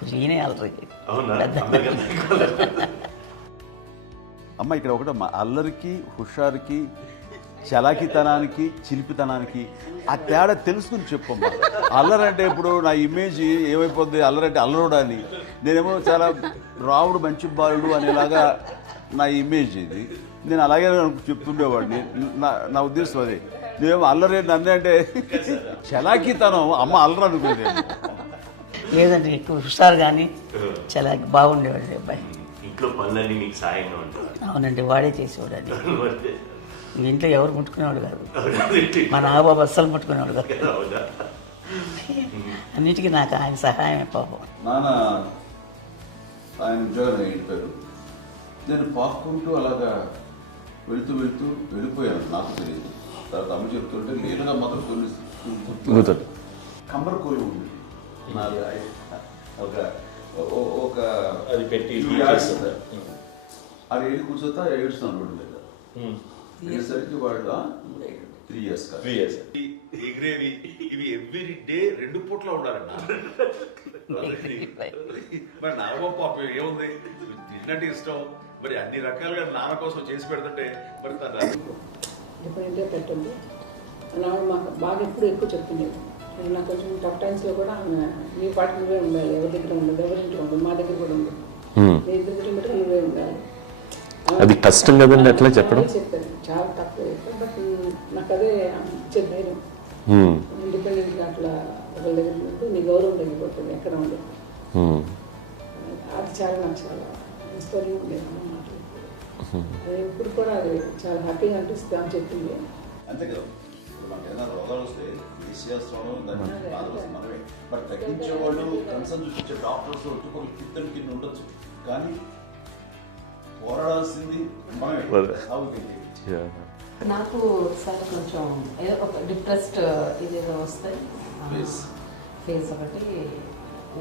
కొంచెం ఈయనే అల్లరి అమ్మ ఇక్కడ ఒకటి అల్లరికి హుషారుకి చలాకితనానికి చిలిపితనానికి ఆ తేడా తెలుసుకుని చెప్పమ్మా. అల్లరంటే ఇప్పుడు నా ఇమేజ్ ఏమైపోద్ది, అల్లరంటే అల్లరుడు అని, నేనేమో చాలా రావుడు మంచి బాలుడు అనేలాగా నా ఇమేజ్ ఇది. నేను అలాగే చెప్తుండేవాడిని. నా ఉద్దేశం అదే. నేనేమో అల్లరే నన్ను అంటే చలాకితనం అమ్మ అల్లరు అనుకునేది. లేదంటే ఎక్కువ హుషారు కానీ చాలా బాగుండేవాడు అబ్బాయి. ఇంట్లో పనులన్నీ మీకు సాయంగా ఉంటారు? అవునండి, వాడే చేసేవాడు. అది ఇంట్లో ఎవరు ముట్టుకునేవాడు కాదు. మా నాగబాబు అస్సలు ముట్టుకునేవాడు కాదు. అన్నిటికీ నాకు ఆయన సహాయమే పాపం. నాన్న ఆయన ఉద్యోగం వెళ్ళిపోయారు. నేను పాక్కుంటూ అలాగా వెళుతూ వెళ్ళిపోయాను. నాకు తెలియదు. తర్వాత అమ్మ చెప్తుంటే నేరుగా మాత్రం కొన్ని కమ్మరకోలు ఉంది ఒక అది పెట్టి అది వెళ్ళి కూర్చోతా ఏడుస్తున్నాను రోడ్డు మీద. వెళ్ళేసరికి వాళ్ళు 3 years ఎగిరేవి ఇవి ఎవ్రీ డే 2 పూట్ల ఉండాలన్న. మరి నాగబాబు పాపం ఏముంది, తిన్నట్టు ఇష్టం, మరి అన్ని రకాలుగా నాన్న కోసం చేసి పెడుతుంటే మరి డిఫరెంట్గా పెట్టండి అని ఆవిడ మాకు బాగా ఎక్కువ చెప్తుండేది. నాకు కొంచెం టఫ్ టైమ్స్లో కూడా నీ పాటు నువ్వే ఉండాలి, ఎవరి దగ్గర ఉండదు, ఎవరింట్లో ఉండదు, మా దగ్గర కూడా ఉండదు, నీ దగ్గర బట్టి నువ్వే ఉండాలి. అది కష్టం కదండి అట్లా చెప్పడం. చెప్పారు చాలా తక్కువ చెప్పారు. బట్ నాకు అదే ఇచ్చే ధైర్యం. ఇండిపెండెంట్గా అట్లా ఒకరి దగ్గర ఉంటే నీ గౌరవం తగ్గిపోతుంది, ఎక్కడ ఉండదు. అది చాలా నాకు చాలా ఇన్స్పైరింగ్ ఉండేది అమ్మ మాటలు. అది ఇప్పుడు కూడా అది చాలా హ్యాపీగా అనిపిస్తుంది అని చెప్పింది. అంతే కదా. మనకు ఏదైనా రోగాలు వస్తే విషయాస్త్రం దాన్ని బాధపడుతుంది మనమే. బట్ తగ్గించే వాళ్ళు కన్సర్న్ చూపించే డాక్టర్స్ ఒట్టుకొక కింద కింద ఉండొచ్చు, కానీ పోరాడాల్సింది మనమే. నాకు సార్ కొంచెం ఏదో ఒక డిప్రెస్డ్ ఇదేదో వస్తాయి ఫేజ్ ఒకటి.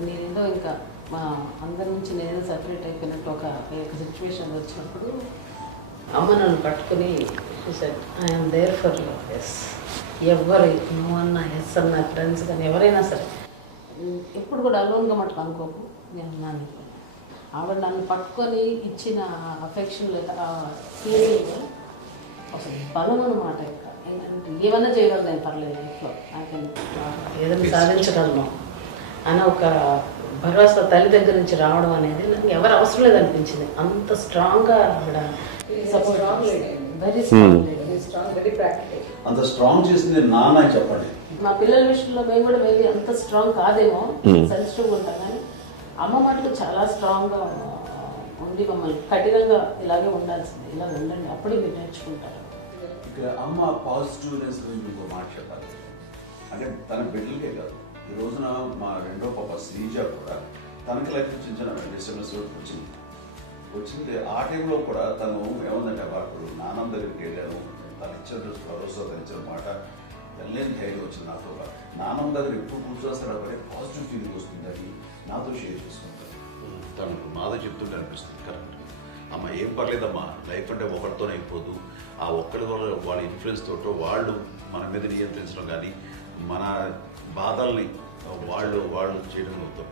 నేనేదో ఇంకా మా అందరి నుంచి నేనేదో సపరేట్ అయిపోయినట్టు ఒక సిచ్యువేషన్ వచ్చినప్పుడు అమ్మ నన్ను పట్టుకుని I'm there for yours. ఎవరు నువ్వు అన్నా ఎస్ అన్న ఫ్రెండ్స్ కానీ ఎవరైనా సరే ఎప్పుడు కూడా అలోన్గా మటుకు అనుకోకు నేను అన్నాను. ఆవిడ నన్ను పట్టుకొని ఇచ్చిన అఫెక్షన్ లేదా ఫీలింగ్ అసలు బలం అన్నమాట. ఇంకా ఏమన్నా చేయగలను నేను, పర్లేదు లైఫ్లో నాకు ఏదైనా సాధించగలను అని ఒక భరోసా తల్లి దగ్గర నుంచి రావడం అనేది నాకు ఎవరు అవసరం లేదనిపించింది. అంత స్ట్రాంగ్గా ఆవిడ వెరీ స్ట్రాంగ్, వెరీ ప్రాక్టికల్. అంత స్ట్రాంగ్ చేసింది నాన్న చెప్పండి. మా పిల్లల విషయంలో మేము కూడా వెళ్ళి అంత స్ట్రాంగ్ కాదేమో, సెన్సిటివ్గా ఉంటాం, కానీ అమ్మ మాటలు చాలా స్ట్రాంగ్గా ఉండి మమ్మల్ని కఠినంగా ఇలాగే ఉండాల్సింది, ఇలా ఉండండి అప్పుడే మీరు నేర్చుకుంటారు. ఇక్కడ అమ్మ పాజిటివ్నెస్ గురించి ఇంకో మాట చెప్పాలి. అంటే తన బిడ్డలకే కాదు, ఈ రోజున మా రెండో పాప శ్రీజ కూడా తనకి లైఫ్ చిన్న SMS వచ్చింది. ఆ టైంలో కూడా తను ఏముందంటే అప్పుడు నాన్న దగ్గరికి వెళ్ళాను, తను ఇచ్చిన భరోసా, తను ఇచ్చిన మాట వెళ్ళలేని ధైర్యం వచ్చింది నాతో. నాన్న దగ్గర ఎప్పుడు కూర్చోస్తాడు అప్పుడే పాజిటివ్ ఫీలింగ్ వస్తుందని నాతో షేర్ చేసుకుంటాను. తను మాతో చెప్తుంటే అనిపిస్తుంది కరెక్ట్. అమ్మ ఏం పర్లేదమ్మా, లైఫ్ అంటే ఒకరితోనే అయిపోదు. ఆ ఒక్కరి వల్ల వాళ్ళ ఇన్ఫ్లుయెన్స్ తోటో వాళ్ళు మన మీద నియంత్రించడం కానీ మన బాధల్ని వాళ్ళు చేయడం అవుతాం.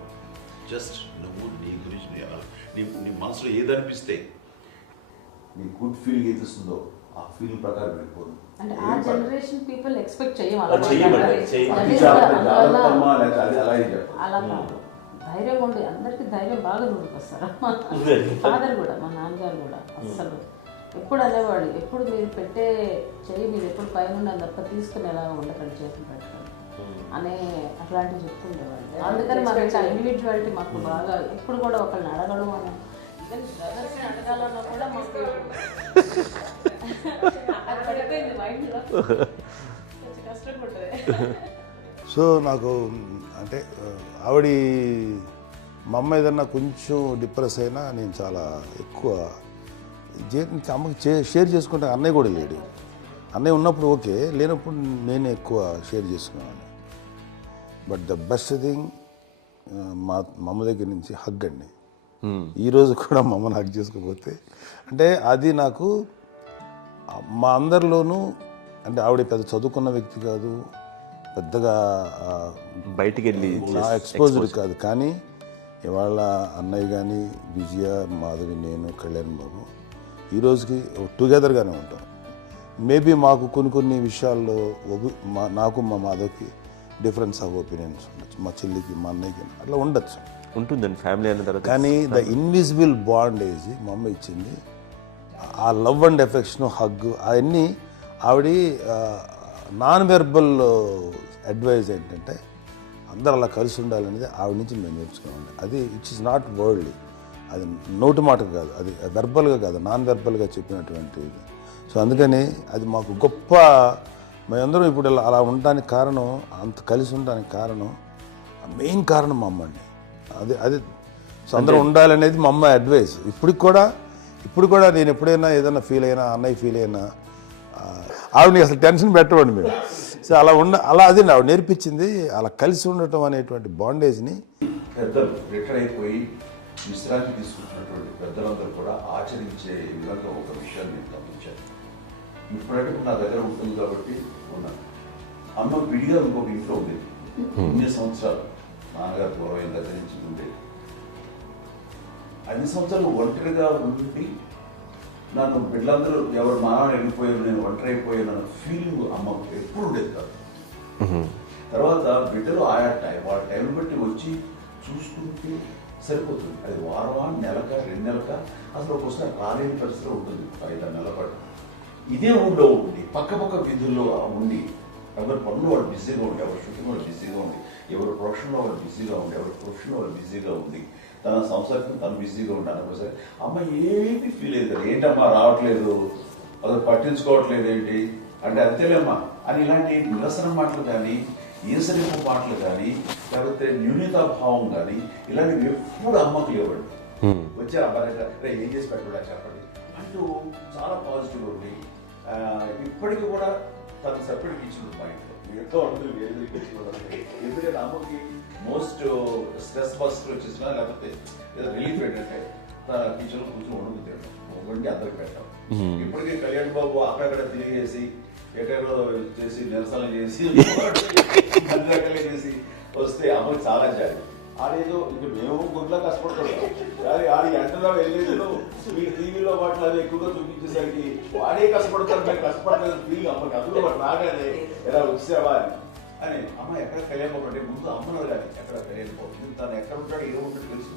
జస్ట్ నువ్వు నీ గురించి నీ మనసులో ఏదనిపిస్తే నీ గుడ్ ఫీలింగ్ ఏది వస్తుందో ఆ ఫీలింగ్ ప్రకారం వెళ్ళిపోదు. అంటే ఆ జనరేషన్ పీపుల్ ఎక్స్పెక్ట్ చేయం అలా కాదు. ధైర్యం ఉండి అందరికి ధైర్యం బాగా దూరికొస్తారు. ఫాదర్ కూడా, మా నాన్నగారు కూడా అస్సలు ఎప్పుడు అనేవాడు, ఎప్పుడు మీరు పెట్టే చెయ్యి మీరు ఎప్పుడు పైన ఉండాలి తప్ప తీసుకుని ఎలా ఉండకండి, చేతులు పెట్టుకొని అనే అట్లాంటివి చెప్తుండేవాళ్ళు. అందుకని మాకు ఇండివిజువాలిటీ మాకు బాగా ఎప్పుడు కూడా ఒకరిని అడగడం అని, బ్రదర్స్ని అడగాలన్నా కూడా మాకు అది పడిపోయింది మైండ్లో, కొంచెం కష్టంగా ఉంటుంది. సో నాకు అంటే ఆవిడ మా అమ్మ ఏదన్నా కొంచెం డిప్రెస్ అయినా నేను చాలా ఎక్కువ అమ్మకి షేర్ చేసుకుంటే అన్నయ్య కూడా లేడు. అన్నయ్య ఉన్నప్పుడు ఓకే, లేనప్పుడు నేనే ఎక్కువ షేర్ చేసుకున్నాను. బట్ ద బెస్ట్ థింగ్ మా అమ్మ దగ్గర నుంచి హగ్ అండి. ఈరోజు కూడా మా అమ్మని హగ్ చేసుకోకపోతే అంటే అది నాకు మా అందరిలోనూ, అంటే ఆవిడ పెద్ద చదువుకున్న వ్యక్తి కాదు, పెద్దగా బయటికి వెళ్ళి నా ఎక్స్పోజర్ కాదు, కానీ ఇవాళ అన్నయ్య కానీ విజయ, మాధవి, నేను, కళ్యాణ్ బాబు ఈ రోజుకి టుగెదర్గానే ఉంటాం. మేబీ మాకు కొన్ని విషయాల్లో నాకు మా మాధవ్కి డిఫరెన్స్ ఆఫ్ ఒపీనియన్స్ ఉండొచ్చు, మా చెల్లికి మా అన్నయ్యకి అట్లా ఉండొచ్చు, ఉంటుందండి ఫ్యామిలీ అన్న తర్వాత. కానీ ద ఇన్విజిబుల్ బాండేజ్ మా అమ్మ ఇచ్చింది, ఆ లవ్ అండ్ ఎఫెక్షన్, హగ్, అవన్నీ ఆవిడ నాన్ వెర్బల్ అడ్వైజ్ ఏంటంటే అందరూ అలా కలిసి ఉండాలనేది ఆవిడ నుంచి మేము నేర్చుకోవాలి. అది ఇట్స్ ఇస్ నాట్ వర్డ్లీ, అది నోటి మాట కాదు, అది వెర్బల్గా కాదు, నాన్ వెర్బల్గా చెప్పినటువంటి. సో అందుకని అది మాకు గొప్ప, మేమందరం ఇప్పుడు అలా ఉండడానికి కారణం, అంత కలిసి ఉండడానికి కారణం, మెయిన్ కారణం మా అమ్మ అండి. అది సో అందరూ ఉండాలనేది మా అమ్మ అడ్వైస్. ఇప్పుడు కూడా నేను ఎప్పుడైనా ఏదైనా ఫీల్ అయినా, అన్నయ్య ఫీల్ అయినా, ఆవిడని అసలు టెన్షన్ పెట్టవండి మేము. సో అలా అది ఆవిడ నేర్పించింది, అలా కలిసి ఉండటం అనేటువంటి బాండేజ్ని. పెద్దలు రిటైర్ అయిపోయి విశ్రాంతి తీసుకుంటున్నటువంటి పెద్దలందరూ కూడా ఆచరించే విధంగా ఒక విషయాన్ని నేను గమనించాను. ఇప్పుడంటే నా దగ్గర ఉంటుంది కాబట్టి ఉన్నాను. అమ్మ విడిగా ఇంకొక ఇంట్లో ఉండేది, 9 సంవత్సరాలు నాన్నగారు దూరమైన దగ్గర నుంచి ఉండేది. 5 సంవత్సరాలు ఒంటరిగా ఉండి నన్ను బిడ్డలందరూ ఎవరు మా నాన్న వెళ్ళిపోయారు, నేను ఒంటరి అయిపోయాను అన్న ఫీలింగ్ అమ్మకు ఎప్పుడు ఉండేది కాదు. తర్వాత బిడ్డలు వాళ్ళ టైం బట్టి వచ్చి చూసుకుంటే సరిపోతుంది. అది వారమా, నెలక, 2 నెలక, అసలు ఒక్కోసారి రాలేని పరిస్థితిలో ఉంటుంది. 5-6 నెలల పాటు ఇదే ఊళ్ళో ఉండి పక్క వీధుల్లో ఉండి ఎవరి పనులు వాళ్ళు బిజీగా ఉండి, ఎవరి షూటింగ్ వాళ్ళు బిజీగా ఉండి, ఎవరి ప్రొఫెషన్లో వాళ్ళు బిజీగా ఉండి, ఎవరి ప్రొఫెషన్లో వాళ్ళు బిజీగా ఉండి, తన సంసారం తను బిజీగా ఉంటాను. ఒకసారి అమ్మ ఏమీ ఫీల్ అయ్యేది, ఏంటమ్మా రావట్లేదు, అసలు పట్టించుకోవట్లేదు ఏంటి అంటే, అంతేలేమ్మా అని ఇలాంటి నిరసన మాటలు కానీ, ఈసరింపు మాటలు కానీ, లేకపోతే న్యూనతాభావం కానీ ఇలాంటివి ఎప్పుడు అమ్మకు లేవండి. వచ్చారు అమ్మ దగ్గర ఏం చేసి పెట్టడా చెప్పండి అంటూ చాలా పాజిటివ్ ఉంది. ఇప్పటికీ కూడా తను సపరేట్ కిచెన్ మా ఇంట్లో ఎంతో అందరూ వేరే కిచెన్, ఎందుకంటే అమ్మకి మోస్ట్ స్ట్రెస్ బస్టర్ వచ్చేసినా లేకపోతే ఏదో రిలీఫ్ ఏంటంటే తన కిచెన్ కూర్చొని వండి అందరికి పెట్టాం. ఇప్పటికీ కళ్యాణ్ బాబు అక్కడక్కడ తిరిగేసి ఎక్కడో చేసి నిరసన చేసి అన్ని రకాలు చేసి వస్తే అమ్మకి చాలా జాలి. ఆడేదో ఇంక మేము గుడ్లా కష్టపడుతున్నాం, కానీ ఆడి ఎంతలో వెళ్ళేది మీ టీవీలో వాటిలో అది ఎక్కువగా చూపించేసరికి వాడే కష్టపడతారు, మేము కష్టపడలేదు ఫీలింగ్ అమ్మకి. అందులో వాడు రాగానే ఎలా వచ్చావా అని అమ్మ ఎక్కడ కళ్యాణ్ బాబు అంటే ముందు అమ్మను కానీ ఎక్కడ కళ్యాణ్ బాబు తను ఎక్కడ ఉంటాడు, ఏముంటాడు తెలుసు.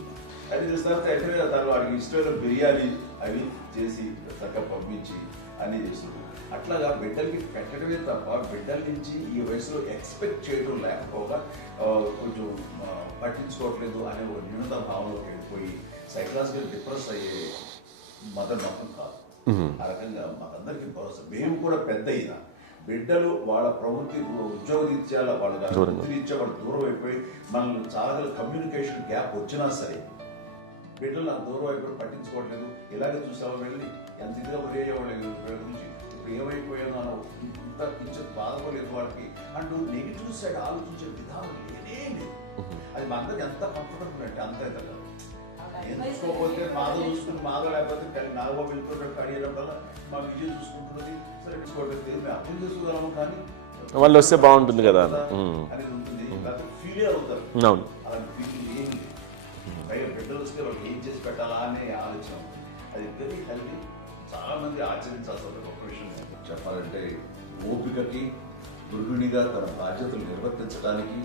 అది చూస్తారు ఎక్కడ తను వాడికి ఇష్టమైన బిర్యానీ అవి చేసి చక్కగా పంపించి అన్నీ చేస్తుంటాడు. అట్లాగా బిడ్డలకి పెట్టడమే తప్ప బిడ్డల నుంచి ఈ వయసులో ఎక్స్పెక్ట్ చేయడం లేకపోగా కొంచెం పట్టించుకోవట్లేదు అనే ఒక న్యూనత భావంలోకి వెళ్ళిపోయి సైకలాజికల్ డిప్రెస్ అయ్యే మదర్ మొత్తం కాదు. ఆ రకంగా మాకందరికీ భరోసా. మేము కూడా పెద్ద అయినా బిడ్డలు వాళ్ళ ప్రవృత్తి ఉద్యోగరీత్యా వాళ్ళు వృత్తిరీత్యా వాళ్ళు దూరం అయిపోయి మనల్ని చాలా కమ్యూనికేషన్ గ్యాప్ వచ్చినా సరే బిడ్డలు నాకు దూరం అయిపోయి పట్టించుకోవట్లేదు. ఇలాగే చూసావా వెళ్ళి ఎంత ఇదిగా ఒరేవాళ్ళు గురించి ఇప్పుడు ఏమైపోయానో అన్న ఇంత కొంచెం బాధపడలేదు వాళ్ళకి అంటూ నెగిటివ్ సైడ్ ఆలోచించే విధానం లేనే లేదు. అది మా అందరికి ఎంత కంఫర్టబుల్ అంటే అంత అవుతుంది. చూసుకోకపోతే మాధవ్ చూసుకుని మాధవ్ లేకపోతే నాగబాబు వెళ్తుంటాడు కడియడం వల్ల మా విజయం చూసుకుంటున్నది సరే చూసుకోవట్లేదు మేము అర్థం చేసుకోగలము, కానీ వాళ్ళు వస్తే బాగుంటుంది కదా అనేది ఉంటుంది. ఫీల్ అవుతారు, అలాంటి ఫీలింగ్ ఏం లేదు. పైగా బిడ్డలు వస్తే వాళ్ళకి ఏం చేసి పెట్టాలా అనే ఆలోచన. అది ఇద్దరికి కలిగి చాలా మంది ఆచరించాల్సిన గొప్ప విషయం చెప్పాలంటే, ఓపికకి గృహిణిగా తన బాధ్యతలు నిర్వర్తించడానికి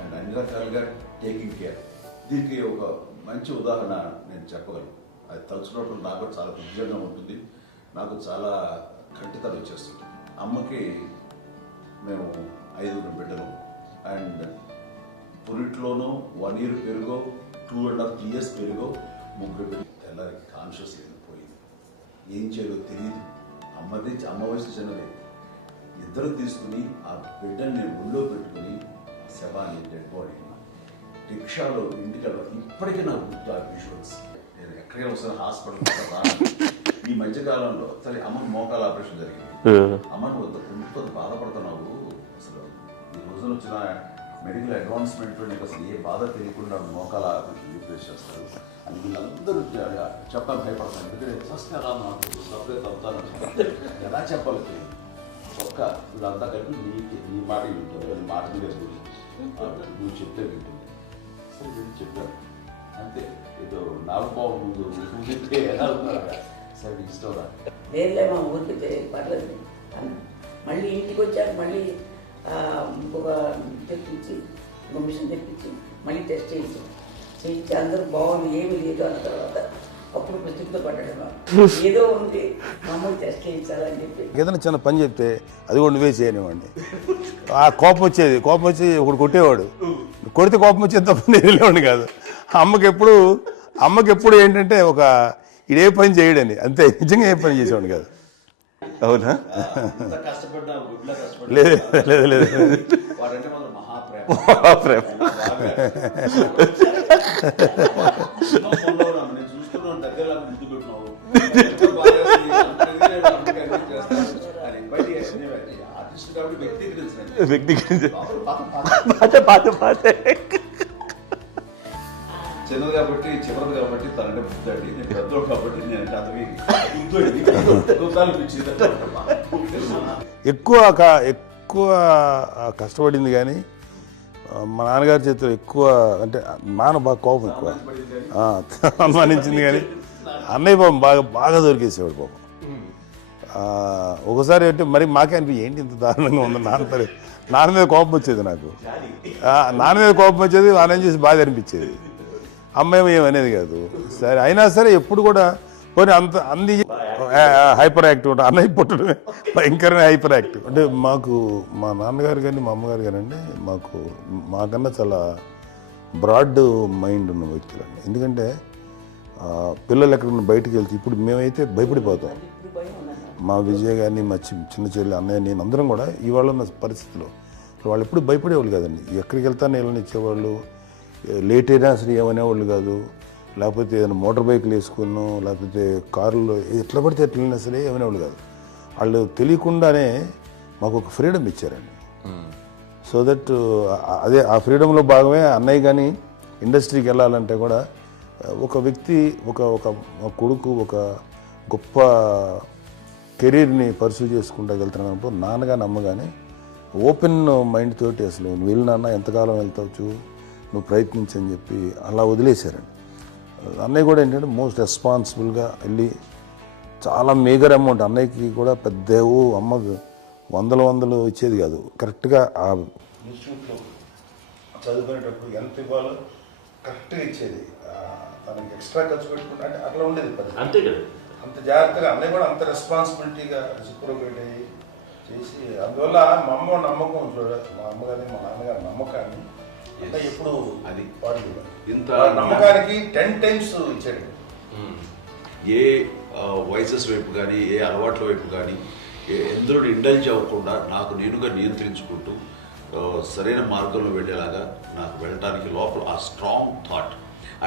అండ్ అన్ని రకాలుగా టేకింగ్ కేర్, దీనికి ఒక మంచి ఉదాహరణ నేను చెప్పగలను. అది తలుచుకోవడం నాకు చాలా ఉద్యోగంగా ఉంటుంది, నాకు చాలా కంటితలు వచ్చేస్తుంది. అమ్మకి మేము 5 బిడ్డలు అండ్ పురిట్లోనూ 1 year పెరుగో 2.5 years పెరుగో 3 బిడ్డలు. ಎಲ್ಲరికి కాన్షియస్ లేకపోయింది, ఏం చేయాలో తెలియదు. అమ్మ వయసు చిన్నదే. ఇద్దరు తీసుకుని ఆ బిడ్డని నేను ఒళ్ళో పెట్టుకుని శవాన్ని డెడ్ బాడీ రిక్షాలో ఇంటికెళ్ళ ఇప్పటికీ నాకు గుర్తు ఆ విజువల్స్. నేను ఎక్కడికైనా ఒకసారి హాస్పిటల్ ఈ మధ్యకాలంలో సరే అమ్మకి మోకాల ఆపరేషన్ జరిగింది. అమ్మను కొంత బాధపడుతున్నావు, అసలు ఈ రోజున వచ్చిన మెడికల్ అడ్వాన్స్మెంట్ నీకు అసలు ఏ బాధ తెలియకుండా మోకాల ఆపరేషన్ రీప్లేస్ చేస్తారు అని వీళ్ళందరూ చెప్పాలి భయపడతాను. ఎందుకంటే ఫస్ట్ ఎలా నాకు సపరేట్ అవుతాను ఎలా చెప్పాలి తెలియదు. ఒక్క వీళ్ళంతా కలిపి నీ మాట వింటారు, నీ మాట మీద నువ్వు చెప్తే వింటుంది. సరే వెళ్ళి చెప్పారు అంతే. ఏదో నాగబాబు ముందు ముందుంటే ఎలా ఉన్నారా, సరే ఇష్టం రా. లేదులే మా ఊరికి పర్లేదు అని మళ్ళీ ఇంటికి వచ్చాక మళ్ళీ ఇంకొక తెప్పించి ఇంకో మిషన్ తెప్పించి మళ్ళీ టెస్ట్ చేయించి అందరూ బాగుంది ఏమీ లేదు అన్న తర్వాత అప్పుడు ప్రతితో పడ్డాడు. ఏదో ఉంది మామూలు టెస్ట్ చేయించాలని చెప్పి ఏదైనా చిన్న పని చెప్తే అది కూడా నువ్వే చేయనివ్వండి. ఆ కోపం వచ్చేది, కోపం వచ్చి ఒకడు కొట్టేవాడు, కొడితే కోపం వచ్చేది తప్ప నేను వెళ్ళేవాడిని కాదు. అమ్మకి ఎప్పుడు ఏంటంటే ఒక ఇదే పని చేయడని, అంతే. నిజంగా ఏ పని చేసేవాడిని కాదు. అవునా? అంత కష్టపడ్డా గుడ్లా కష్టపడ్డా లేదు లేదు లేదు వాడంటే మాత్రం మహాప్రేమ. నేను చూస్తున్నాను దగ్గర ముందు పెట్టినావు ఆర్టిస్ట్ కాబట్టి వ్యక్తీకరించిన చిన్నది కాబట్టి చివరిది కాబట్టి తనంటే బుద్ధాడి, నేను పెద్దోడు కాబట్టి నేను అతని ఎక్కువ కష్టపడింది కానీ మా నాన్నగారి చేతిలో ఎక్కువ అంటే నాన్న బాగా కోపం ఎక్కువ అనుమానించింది. కానీ అన్నయ్య పాపం బాగా దొరికేసేవాడు పాపం. ఒకసారి అంటే మరి మాకే అనిపించి ఏంటి ఇంత దారుణంగా ఉంది నాన్న మీద కోపం వచ్చేది నాకు. నాన్న మీద కోపం వచ్చేది, నాన్న ఏం చేసి బాధ అనిపించేది. అమ్మాయి ఏమనేది కాదు. సరే అయినా సరే ఎప్పుడు కూడా పోనీ అంది హైపర్ యాక్టివ్ ఉంటా. అన్నయ్య పుట్టడమే భయంకరమైన హైపర్ యాక్టివ్. అంటే మాకు మా నాన్నగారు కానీ మా అమ్మగారు కానండి మాకన్నా చాలా బ్రాడ్ మైండ్ ఉన్న వ్యక్తులండి. ఎందుకంటే పిల్లలు ఎక్కడన్నా బయటకు వెళ్తే ఇప్పుడు మేమైతే భయపడిపోతాం. మా విజయ్ కానీ మా చిన్న చెల్లి అన్నయ్య నేను అందరం కూడా ఇవాళ ఉన్న పరిస్థితిలో వాళ్ళు ఎప్పుడు భయపడేవాళ్ళు కాదండి. ఎక్కడికి వెళ్తాను నీళ్ళని ఇచ్చేవాళ్ళు, లేట్ అయినా సరే ఏమనేవాళ్ళు కాదు. లేకపోతే ఏదైనా మోటార్ బైక్లు వేసుకున్నాం, లేకపోతే కారులో ఎట్లా పడితే ఎట్లయినా సరే ఏమనేవాళ్ళు కాదు. వాళ్ళు తెలియకుండానే మాకు ఒక ఫ్రీడమ్ ఇచ్చారండి. సో దట్ అదే ఆ ఫ్రీడంలో భాగమే అన్నయ్య కానీ ఇండస్ట్రీకి వెళ్ళాలంటే కూడా ఒక వ్యక్తి ఒక కొడుకు ఒక గొప్ప కెరీర్ని పర్సూ చేసుకుంటూ వెళ్తున్నప్పుడు నాన్నగాని అమ్మగానే ఓపెన్ మైండ్ తోటి అసలు నువ్వు వెళ్ళినా ఎంతకాలం వెళ్తావచ్చు, నువ్వు ప్రయత్నించని చెప్పి అలా వదిలేశారండి. అన్నయ్య కూడా ఏంటంటే మోస్ట్ రెస్పాన్సిబుల్గా వెళ్ళి చాలా మేజర్ అమౌంట్ అన్నయ్యకి కూడా పెద్ద అమ్మకు వందలు ఇచ్చేది కాదు. కరెక్ట్గా ఆ ఇన్స్టిట్యూట్లో చదువుకునేటప్పుడు ఎంత ఇవ్వాలో కరెక్ట్గా ఇచ్చేది. తనకి ఎక్స్ట్రా ఖర్చు పెట్టుకుంటే అంటే అట్లా ఉండేది పరిస్థితి. అంతే కదా, అంత జాగ్రత్తగా అన్నయ్య కూడా అంత రెస్పాన్సిబిలిటీగా రెసిప్రోకేట్ అయ్యి చేసి అందువల్ల మా అమ్మ నమ్మకం మా అమ్మగారి మా నాన్నగారి నమ్మకాన్ని ఎప్పుడు అది వాడు ఇంత నమ్మకానికి 10 times ఇచ్చాడు. ఏ వయసెస్ వైపు కానీ ఏ అలవాట్ల వైపు కానీ ఎందులో ఇండల్జ్ అవ్వకుండా నాకు నేనుగా నియంత్రించుకుంటూ సరైన మార్గంలో వెళ్ళేలాగా నాకు వెళ్ళడానికి లోపల ఆ స్ట్రాంగ్ థాట్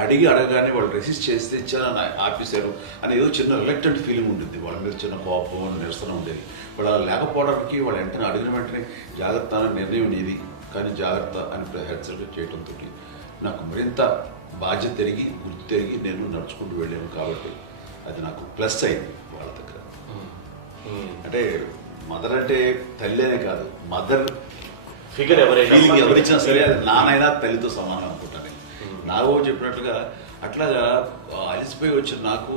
అడగగానే వాళ్ళు రెసిస్ట్ చేస్తే ఇచ్చాను ఆపేశారు అని ఏదో చిన్న రిలక్టెంట్ ఫీలింగ్ ఉంటుంది. వాళ్ళ మీద చిన్న కోపం నిరసన ఉండేది. వాళ్ళు అలా లేకపోవడానికి వాళ్ళు వెంటనే అడిగిన వెంటనే జాగ్రత్త అనే నిర్ణయం ఉండేది. కానీ జాగ్రత్త అని హెచ్చరిక చేయడంతో నాకు మరింత బాధ్యత తిరిగి గుర్తు తిరిగి నేను నడుచుకుంటూ వెళ్ళాను. కాబట్టి అది నాకు ప్లస్ అయింది వాళ్ళ దగ్గర. అంటే మదర్ అంటే తల్లి అనే కాదు, మదర్ ఫిగర్ ఎవరిచ్చినా సరే అది నానైనా తల్లితో సమానం అనుకుంటాను. నాగబాబు చెప్పినట్లుగా అట్లాగా అలిసిపోయి వచ్చిన నాకు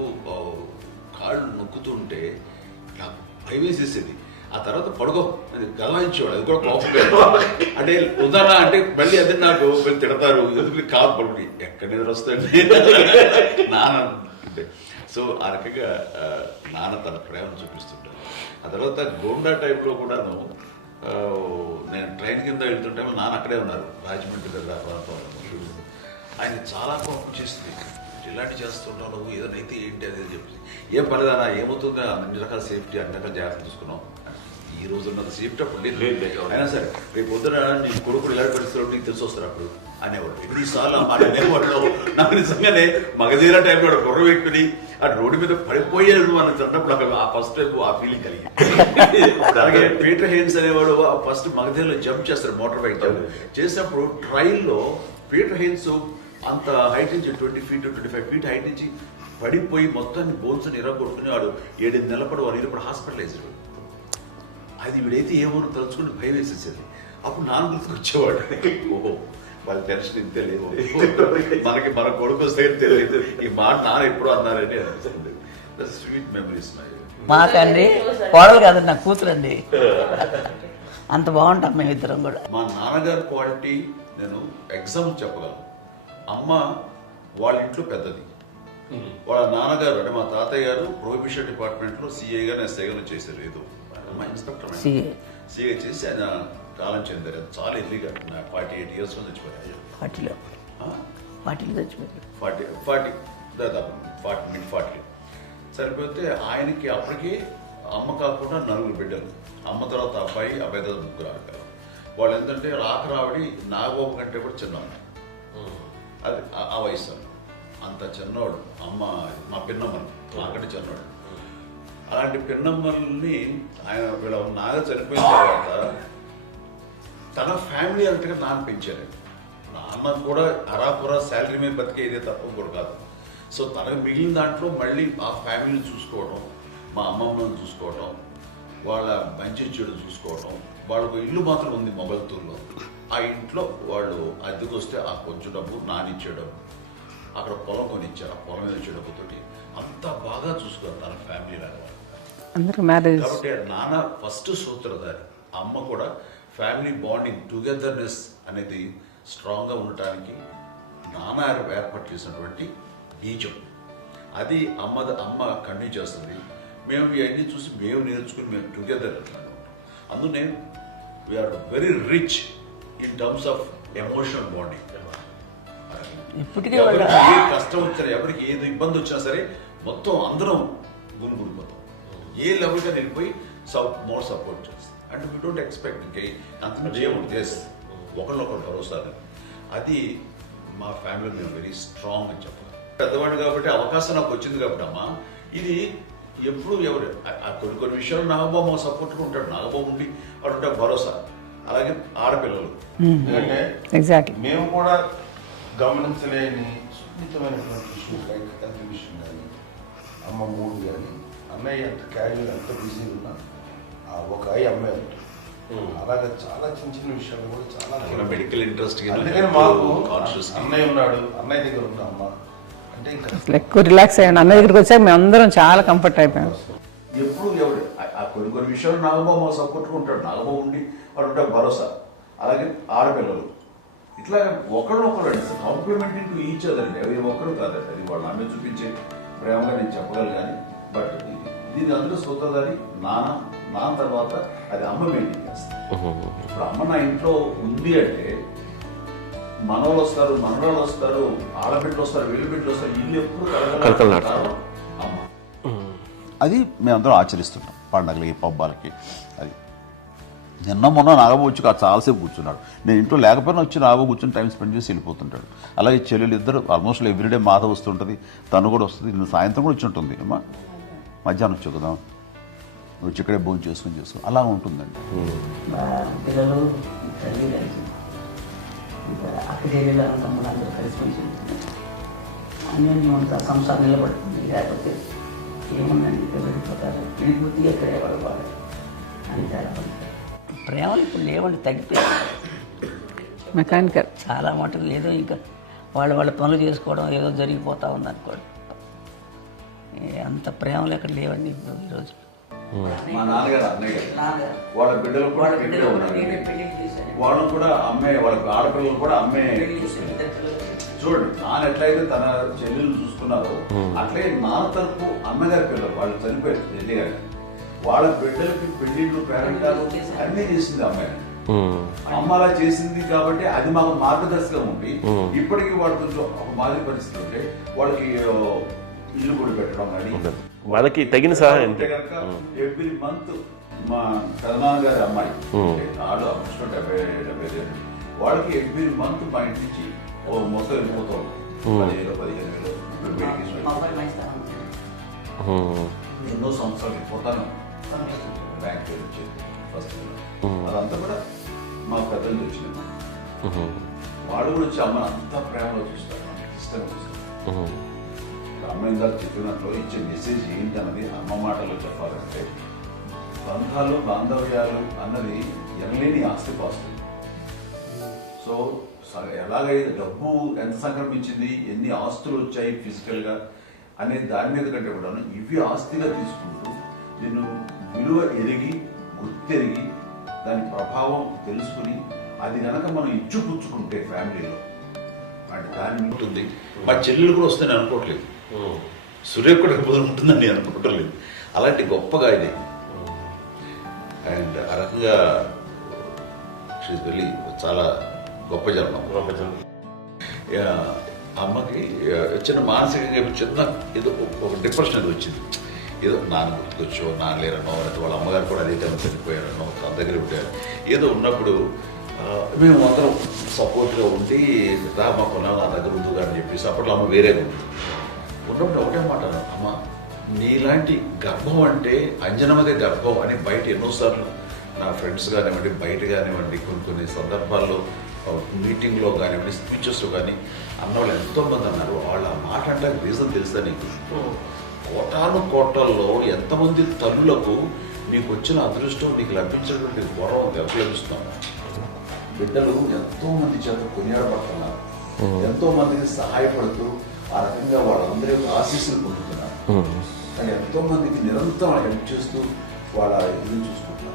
కాళ్ళు నొక్కుతుంటే నాకు భయం వేసేసేది. ఆ తర్వాత పడుకో అది గలవాయించేవాడు, అది కూడా కోపం. అంటే ఉదాహరణ అంటే మళ్ళీ అదే నాకు తిడతారు, ఎందుకు కాదు పడుకుని ఎక్కడ నిద్ర వస్తాయండి నాన్న అంటే. సో ఆ రకంగా నాన్న తన ప్రేమ చూపిస్తుంటారు. ఆ తర్వాత గోండా టైప్లో కూడాను నేను ట్రైన్ కింద వెళ్తుంటే నాన్న అక్కడే ఉన్నారు, రాజమండ్రి దగ్గర ప్రాంతం. ఆయన చాలా కోపం చేస్తుంది, ఇలాంటి చేస్తుంటావు నువ్వు, ఏదైనా అయితే ఏంటి అనేది చెప్పి ఏం పర్లేదన్నా ఏమవుతుందో అన్ని రకాల సేఫ్టీ అన్ని రకాల జాగ్రత్త చూసుకున్నాం. ఈ రోజు ఉన్నంత సేఫ్టీ అప్పుడు లేదు. అయినా సరే రేపు పొద్దున నీ కొడుకులు ఇలాంటి పరిస్థితులు నీకు తెలిసి వస్తారు అప్పుడు అనేవాడు. ఎన్నిసార్లు మాట అనేవాళ్ళు. నాకు నిజంగానే మగధీర టైంలో గుర్ర పెట్టుకుని ఆ రోడ్డు మీద పడిపోయాడు అని అన్నప్పుడు ఆ ఫస్ట్ టైం ఆ ఫీలింగ్ కలిగింది. అలాగే పీటర్ హెయిన్స్ అనేవాడు ఫస్ట్ మగధీరలో జంప్ చేస్తారు, మోటార్ బైక్ జంప్ చేసినప్పుడు ట్రైల్లో పీటర్ హెయిన్స్ అంత హైట్ నుంచి 20 feet 25 feet హైట్ నుంచి పడిపోయి మొత్తాన్ని బోన్స్ ఇరగొట్టుకుని వాడు 7 నెలల పాటు వాడు హాస్పిటలైజ్డ్. అది వీడైతే ఏమో తలుచుకుని భయం వేసేసేది. అప్పుడు నాన్న గుర్తుకు వచ్చేవాడు, ఓహో వాళ్ళ టెన్షన్ ఇంతే లేదు. మనకి మన కొడుకు వస్తే తెలియదు ఈ మాట నాన్న ఎప్పుడు అన్నారని అనిపిస్తుంది. స్వీట్ మెమరీస్ మాకండి కోడలు కాదండి, నా కూతురండి. అంత బాగుంటాం మేమిద్దరం కూడా. మా నాన్నగారి క్వాలిటీ నేను ఎగ్జాంపుల్ చెప్పగలను. అమ్మ వాళ్ళ ఇంట్లో పెద్దది, వాళ్ళ నాన్నగారు అంటే మా తాతయ్య గారు ప్రొహిబిషన్ డిపార్ట్మెంట్లో సిఐగా ఎస్ఐగా చేశారు. ఏదో మా ఇన్స్పెక్టర్ సిఐ చేసి ఆయన కాలం చెందారు. చాలా ఎర్లీగా 48 years చచ్చిపోయారు. 40 చచ్చిపోయారు. 40 దాదాపు 40 సరిపోతే ఆయనకి అప్పటికి అమ్మ కాకుండా 4 బిడ్డలు. అమ్మ తర్వాత అబ్బాయి తర్వాత 3 ఆడతారు. వాళ్ళు ఏంటంటే రాకరావడి నాగబాబు కంటే కూడా చిన్నవాడు. అది ఆ వయసు అంత చిన్నవాడు. అమ్మ మా పిన్నమ్మని నాకంటే చిన్నవాడు. అలాంటి పిన్నమ్మల్ని ఆయన వీళ్ళ నాగ చనిపోయిన తర్వాత తన ఫ్యామిలీ అంతగా నాన్న పెంచారు. నాన్న కూడా అరాపురా శాలరీ మీద బతికేదే తప్ప కూడా కాదు. సో తనకు మిగిలిన దాంట్లో మళ్ళీ ఆ ఫ్యామిలీని చూసుకోవడం, మా అమ్మమ్మని చూసుకోవడం, వాళ్ళ మంచి చెడు చూసుకోవడం. వాళ్ళకు ఇల్లు మాత్రం ఉంది మొబైల్తూరులో. ఆ ఇంట్లో వాళ్ళు అద్దెకు వస్తే ఆ కొంచెం డబ్బు నానిచ్చేయడం, అక్కడ పొలం కొనిచ్చారు. ఆ పొలం మీద డబ్బుతోటి అంతా బాగా చూసుకోరు తన ఫ్యామిలీ లాగా. కాబట్టి నాన్న ఫస్ట్ సూత్రధారి. అమ్మ కూడా ఫ్యామిలీ బాండింగ్ టుగెదర్నెస్ అనేది స్ట్రాంగ్గా ఉండటానికి నాన్న ఏర్పాటు చేసినటువంటి బీజం. అది అమ్మ కంటిన్యూ చేస్తుంది. మేము ఇవన్నీ చూసి మేము నేర్చుకుని మేము టుగెదర్ అంటున్నాం. అందునే we are very rich in terms of emotional bonding. ఎవరికి ఏ కష్టం వచ్చినా, ఎవరికి ఏది ఇబ్బంది వచ్చినా సరే మొత్తం అందరం గుమిగూడిపోతాం. ఏ లెవెల్గా వెళ్ళిపోయి మోర్ సపోర్ట్ చేస్తాం. అంటే వీ డోంట్ ఎక్స్పెక్ట్ ఇంకా అంత చేయకూడదు. ఒకరినొకరు భరోసా. అది మా ఫ్యామిలీ మేము వెరీ స్ట్రాంగ్ అని చెప్పాలి. పెద్దవాడు కాబట్టి అవకాశం నాకు వచ్చింది కాబట్టి అమ్మ ఇది ఎప్పుడు ఎవరు కొన్ని విషయాలు నాగబాబు మా సపోర్ట్గా ఉంటాడు. నాగబాబు ఉండి వాడు ఉంటే భరోసా. అలాగే ఆడపిల్లలు మేము కూడా గమనించలేని సున్నితమైనటువంటి విషయం, హెల్త్ విషయం కానీ, అమ్మ మూడు కానీ, అన్నయ్య ఎంత క్యాజువల్ ఎంత బిజీ ఉన్నా ఒక అమ్మాయి ఉంటుంది. అలాగే చాలా చిన్న చిన్న విషయాలు కూడా చాలా మెడికల్ ఇంట్రెస్ట్. అందుకని మాకు అన్నయ్య ఉన్నాడు, అన్నయ్య దగ్గర ఉన్న అమ్మ అంటే ఇంకా ఎక్కువ రిలాక్స్ అయ్యాను. అన్నయ్య దగ్గరికి వచ్చాక మేము అందరం చాలా కంఫర్ట్ అయిపోయాం. ఎప్పుడు ఎవరు కొన్ని విషయాలు నాగబాబు మా సపోర్ట్గా ఉంటాడు. నాగబాబు ఉండి వాడు ఉంటే భరోసా. అలాగే ఆడపిల్లలు ఇట్లా ఒకళ్ళొకరు అండి కాంప్లిమెంటింగ్ టు ఈచ్ అదర్ అండి. అవి ఒక్కరు కాదండి. అది వాళ్ళు అమ్మే చూపించే ప్రేమగా నేను చెప్పగలను. కానీ బట్ దీని అందులో సూత్రధారి నాన్న తర్వాత అది అమ్మ మెయింటైన్ చేస్తుంది. ఇప్పుడు అమ్మ నా ఇంట్లో ఉంది అంటే మనవాళ్ళు వస్తారు, మనవాళ్ళు వస్తారు, ఆడబిడ్డలు వస్తారు, వీళ్ళు బిడ్డలు వస్తారు. ఇల్లు ఎప్పుడు అమ్మ. అది మేమందరం ఆచరిస్తుంటాం పండగలకి, పబ్బాలకి. అది నిన్న మొన్న నాగబాబు వచ్చి చాలాసేపు కూర్చున్నాడు. నేను ఇంట్లో లేకపోయినా వచ్చి నాగబాబు కూర్చొని టైం స్పెండ్ చేసి వెళ్ళిపోతుంటాడు. అలాగే చెల్లెలు ఇద్దరు ఆల్మోస్ట్ ఎవ్రీడే మాత వస్తుంటుంది, తను కూడా వస్తుంది. నిన్న సాయంత్రం కూడా వచ్చి ఉంటుంది. అమ్మా మధ్యాహ్నం వచ్చి కదా వచ్చి ఇక్కడే భోజనం చేసుకుని అలా ఉంటుందండి. పిల్లలు తల్లి కలిసి ఇంకా అక్క చెల్లెలు తమ్ముడు అందరూ కలిసిపోయి అన్నీ అంతా సంసారం నిలబడుతుంది. లేకపోతే ఏముందండి ఇక్కడ వెళ్ళిపోతారు, వెళ్ళిపోతే ఎక్కడే పడవాలి అని చాలా ప్రేమలు ఇప్పుడు లేవండి, తగ్గిపోయాయి. మెకానికల్ చాలా మటుకు లేదో ఇంకా వాళ్ళ పనులు చేసుకోవడం ఏదో జరిగిపోతా ఉంది అనుకోండి. అంత ప్రేమలు ఎక్కడ లేవండి ఇప్పుడు ఈరోజు. మా నాన్నగారు అన్నయ్య వాళ్ళ బిడ్డలు కూడా వాళ్ళు కూడా అమ్మే, వాళ్ళ ఆడపిల్లలు కూడా అమ్మే. చూడండి నాన్న ఎట్లయితే తన చెల్లెలు చూసుకున్నారో అట్లే నాన్న తరపు అమ్మగారి పిల్లలు వాళ్ళు చనిపోయారు చెల్లి గారి. వాళ్ళ బిడ్డలకి పెళ్లిళ్ళు పేరెంటాలు అన్నీ చేసింది అమ్మాయి. అమ్మ అలా చేసింది కాబట్టి అది మాకు మార్గదర్శకం ఉంది. ఇప్పటికీ వాళ్ళు కొంచెం ఒక మాదిరి పరిస్థితి ఉంటే వాళ్ళకి ఇల్లు కూడా పెట్టడం కానీ వాళ్ళకి తగిన సహాయం కనుక ఎవ్రీ మంత్ మా పెదనాన్న గారి అమ్మాయి వాళ్ళు ఆల్మోస్ట్ 70 వాళ్ళకి ఎవ్రీ మంత్ మా ఇంటి నుంచి మొత్తం వెళ్ళిపోతాం 10,000-15,000 ఎన్నో సంవత్సరాలు వెళ్ళిపోతాను బ్యాంక్ వచ్చేది ఫస్ట్. అదంతా కూడా మా పెద్దలు వచ్చింది. వాళ్ళు కూడా వచ్చి అమ్మని అంతా ప్రేమలో చూస్తారు, ఇష్టంగా చూస్తారు. అమ్మ ఇందాక చెప్పినట్లు ఇచ్చే మెసేజ్ ఏంటన్నది అమ్మ మాటలో చెప్పాలంటే బంధాలు బాంధవ్యాలు అన్నది ఎనలేని ఆస్తిపాస్తులు. సో ఎలాగైతే డబ్బు ఎంత సంక్రమించింది, ఎన్ని ఆస్తులు వచ్చాయి ఫిజికల్గా అనే దాని మీద కంటే కూడా ఇవి ఆస్తిగా తీసుకుంటూ నేను విలువ ఎరిగి గుర్తెరిగి దాని ప్రభావం తెలుసుకుని అది కనుక మనం ఇచ్చుపుచ్చుకుంటే ఫ్యామిలీలో అంటే దాని ఉంటుంది. మా చెల్లెలు కూడా వస్తే నేను అనుకోవట్లేదు, సూర్య కూడా ఉంటుందని నేను అనుకోవట్లేదు. అలాంటి గొప్పగా ఇది అండ్ ఆ రకంగా షీఈ్ వెరీ చాలా గొప్ప జన్మ. అమ్మకి చిన్న మానసికంగా చిన్న ఏదో ఒక డిప్రెషన్ అది వచ్చింది. ఏదో నాన్న గుర్తుకొచ్చో, నాన్న లేరనో, లేకపోతే వాళ్ళ అమ్మగారు కూడా అదే టైం చనిపోయారనో, తన దగ్గర ఉంటారు ఏదో ఉన్నప్పుడు మేము అందరం సపోర్ట్గా ఉండి మా కొన్నా నా దగ్గర ఉందిగా అని చెప్పేసి అప్పట్లో అమ్మ వేరేగా ఉంది. ఉన్నప్పుడు ఒకటే మాట అన్నాను, అమ్మ నీలాంటి గర్భం అంటే అంజనమదే గర్భం అని బయట ఎన్నోసార్లు నా ఫ్రెండ్స్ కానివ్వండి, బయట కానివ్వండి, కొన్ని సందర్భాల్లో మీటింగ్లో కానివ్వండి, స్పీచెస్లో కానీ అన్నవాళ్ళు ఎంతోమంది అన్నారు. వాళ్ళ మాట అంటే రీజన్ తెలుసా నీకు? కోటాను కోటల్లో ఎంతమంది తల్లులకు నీకు వచ్చిన అదృష్టం, నీకు లభించినటువంటి గౌరవం ఎవరు లభిస్తున్నాం? బిడ్డలు ఎంతో మంది చేత కొనియాడబడుతున్నారు, ఎంతో మందికి సహాయపడుతూ ఆ రకంగా వాళ్ళందరి యొక్క ఆశీస్సులు పొందుతున్నారు. కానీ ఎంతో మందికి నిరంతరం హెల్ప్ చేస్తూ వాళ్ళ ఇది చూసుకుంటున్నారు.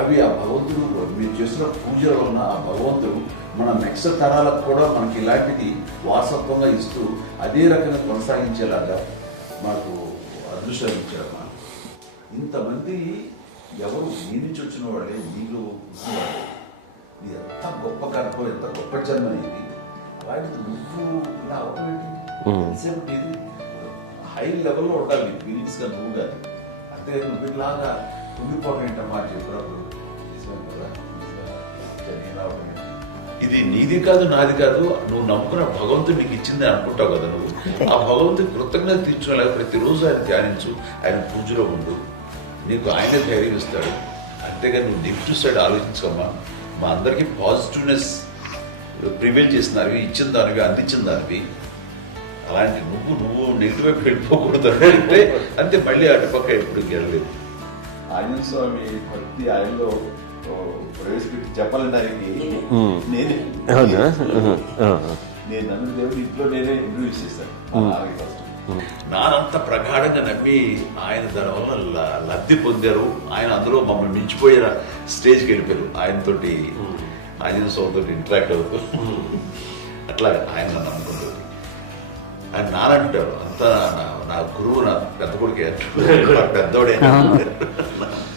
అవి ఆ భగవంతుడు మీరు చేస్తున్న పూజలో ఉన్న ఆ భగవంతుడు మన నెక్స్ట్ తరాలకు కూడా మనకి ఇలాంటిది వారసత్వంగా ఇస్తూ అదే రకంగా కొనసాగించేలాగా మాకు అదృష్టాలు ఇచ్చారమ్మా. ఇంతమంది ఎవరు మీ నుంచి వచ్చిన వాళ్ళే, మీరు ఇది ఎంత గొప్ప గర్భం, ఎంత గొప్ప జన్మ ఇది. అలాంటిది నువ్వు ఇలా అవటమేంటి? ఇది హై లెవెల్లో ఉండాలి ఫీలింగ్స్గా నువ్వు కానీ. అంతే నువ్వు ఇలాగా ఉండిపోవడం ఏంటమ్మా అని చెప్పినప్పుడు ఇది నీది కాదు, నాది కాదు, నువ్వు నమ్ముకున్న భగవంతుడు నీకు ఇచ్చింది అనుకుంటావు కదా. నువ్వు ఆ భగవంతుడి కృతజ్ఞత తీర్చుకోలేక ప్రతిరోజు ఆయన ధ్యానించు, ఆయన పూజలో ఉండు, నీకు ఆయనే ధైర్యం ఇస్తాడు. అంతేగాని నువ్వు నెగిటివ్ సైడ్ ఆలోచించమ్మా. మా అందరికీ పాజిటివ్నెస్ ప్రివైల్ చేసిన దానివి, ఇచ్చిన దానివి, అందించిన దానివి. అలాంటి నువ్వు నెగిటివ్ వైపు వెళ్ళిపోకూడదు అంటే అంతే, మళ్ళీ అటుపక్క ఎప్పుడు గెలలేదు. ఆంజనేయ స్వామి భక్తి ఆయనలో ప్రవేశపెట్టి చెప్పాలడానికి నేనే నేను నన్ను దేవుడి ఇంట్లో నేనే ఇంట్రడ్యూస్ చేశాను. నానంత ప్రగాఢంగా నమ్మి ఆయన దానివల్ల లబ్ధి పొందారు. ఆయన అందులో మమ్మల్ని మించిపోయే స్టేజ్కి వెళ్ళిపోయారు. ఆయనతోటి ఆంజనేయ స్వామితో ఇంటరాక్ట్ అవుతూ అట్లా ఆయన నమ్ముకుంటారు. ఆయన నానంటారు అంతా నా గురువు, నా పెద్ద కొడుకే, పెద్దోడే.